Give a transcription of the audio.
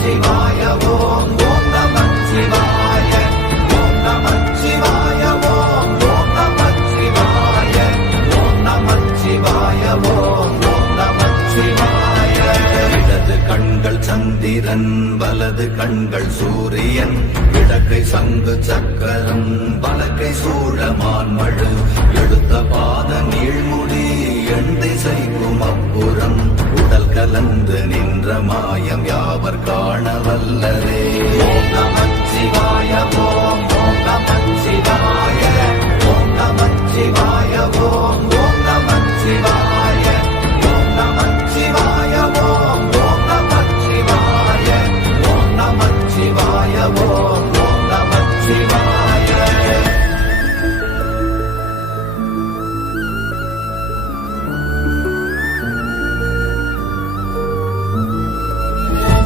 சிவாய ஓம் ஓம் நம சிவாய ஓம் நம சிவாய ஓம் ஓம் நம சிவாய ஓம் நம சிவாய ஓம் ஓம் நம சிவாய. இடது கண்கள் சந்திரன் வலது கண்கள் சூரியன் இடக்கை சங்கு சக்கரம் வலக்கை சூழமான் மழு எடுத்த பாத நீழ்முடி எண் திசைக்கும் அப்புறம் உடல் கலந்து நின்ற மாயம் யாவர் காண வல்லரே.